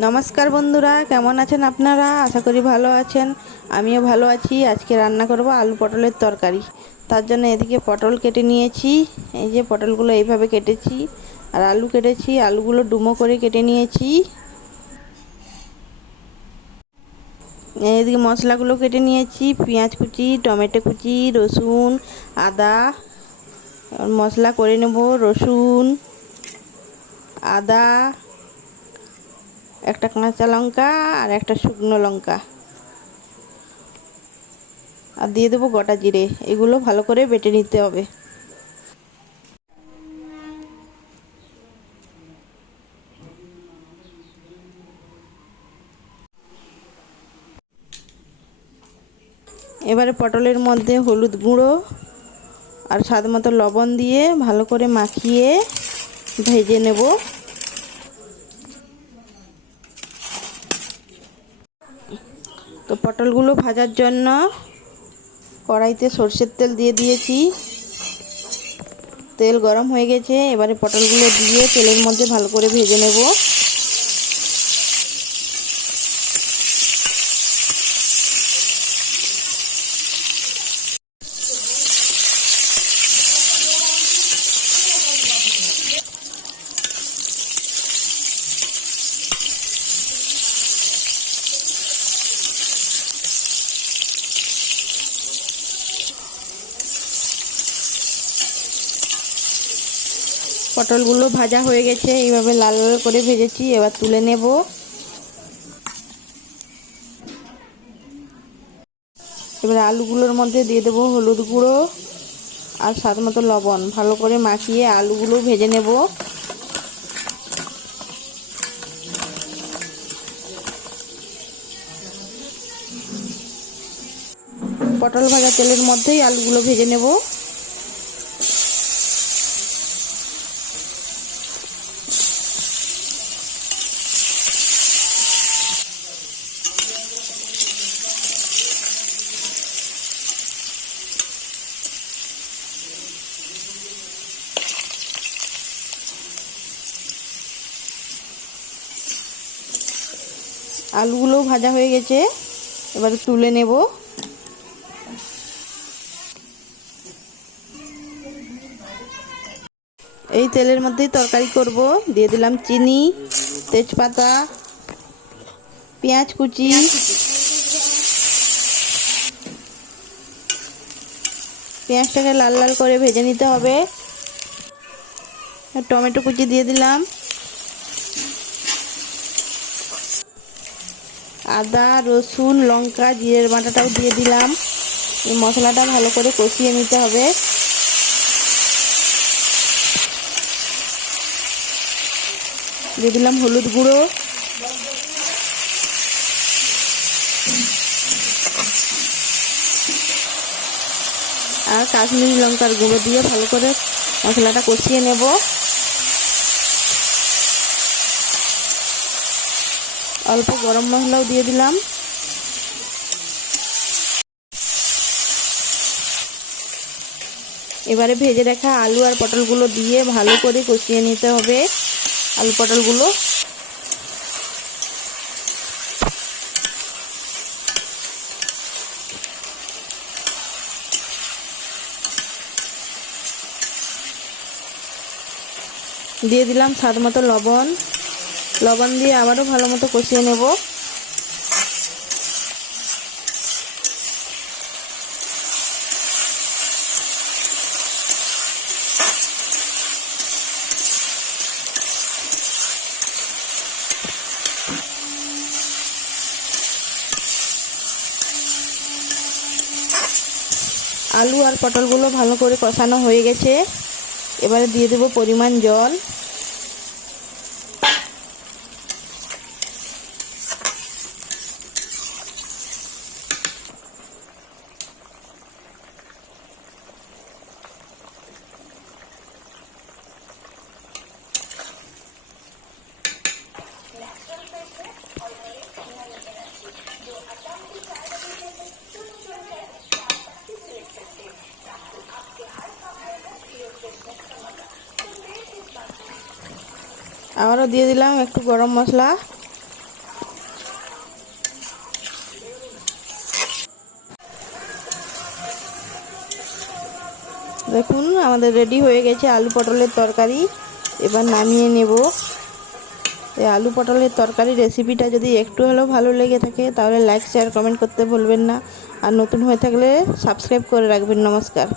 নমস্কার বন্ধুরা, কেমন আছেন আপনারা? আশা করি ভালো আছেন। আমিও ভালো আছি। আজকে রান্না করব আলু পটলের তরকারি। তার জন্য এদিকে পটল কেটে নিয়েছি। এই যে পটলগুলো এইভাবে কেটেছি। আর আলু কেটেছি। আলুগুলো ডুমো করে কেটে নিয়েছি। এদিকে মশলাগুলো কেটে নিয়েছি। পেঁয়াজ কুচি, টমেটো কুচি, রসুন, আদা। মশলা করে নেব, রসুন, আদা একটা কাঁচা লঙ্কা আর একটা শুকনো লঙ্কা। আর দিয়ে দেবো গোটা জিরে, এগুলো ভালো করে বেটে নিতে হবে। এবারে পটলের মধ্যে হলুদ গুঁড়ো আর স্বাদ মতো লবণ দিয়ে ভালো করে মাখিয়ে ভেজে নেব। তো পটলগুলো ভাজার জন্য কড়াইতে সর্ষের তেল দিয়ে দিয়েছি। তেল গরম হয়ে গেছে, এবারে পটলগুলো দিয়ে তেলের মধ্যে ভালো করে ভেজে নেব। পটলগুলো ভাজা হয়ে গেছে, এইভাবে লাল লাল করে ভেজেছি, এবার তুলে নেব। এবার আলুগুলোর মধ্যে দিয়ে দেবো হলুদ গুঁড়ো আর স্বাদ মতো লবণ। ভালো করে মাখিয়ে আলুগুলো ভেজে নেব। পটল ভাজা তেলের মধ্যেই আলুগুলো ভেজে নেব। আলুগুলোও ভাজা হয়ে গেছে। এবারে তুলে নেব। এই তেলের মধ্যেই তরকারি করব। দিয়ে দিলাম চিনি, তেজপাতা, পেঁয়াজ কুচি। পেঁয়াজটাকে লাল লাল করে ভেজে নিতে হবে। টমেটো কুচি দিয়ে দিলাম। আদা, রসুন, লঙ্কা, জিরের বাটাটাও দিয়ে দিলাম। এই মশলাটা ভালো করে কষিয়ে নিতে হবে। দিয়ে দিলাম হলুদ গুঁড়ো। আর কাশ্মীরি লঙ্কার গুঁড়ো দিয়ে ভালো করে মশলাটা কষিয়ে নেব। অল্প গরম মশলাও দিয়ে দিলাম। এবারে ভেজে রাখা আলু আর পটলগুলো দিয়ে ভালো করে কষিয়ে নিতে হবে আলু পটলগুলো। দিয়ে দিলাম স্বাদ মতো লবণ। লবণ দিয়ে আবারও ভালো মতো কষিয়ে নেব। আলু আর পটলগুলো ভালো করে কষানো হয়ে গেছে। এবারে দিয়ে দেবো পরিমাণ জল। আবারও দিয়ে দিলাম একটু গরম মশলা। দেখুন, আমাদের রেডি হয়ে গেছে আলু পটলের তরকারি। এবার নামিয়ে নেব। এই আলু পটলের তরকারি রেসিপিটা যদি একটু হলেও ভালো লেগে থাকে, তাহলে লাইক শেয়ার কমেন্ট করতে ভুলবেন না। আর নতুন হয়ে থাকলে সাবস্ক্রাইব করে রাখবেন। নমস্কার।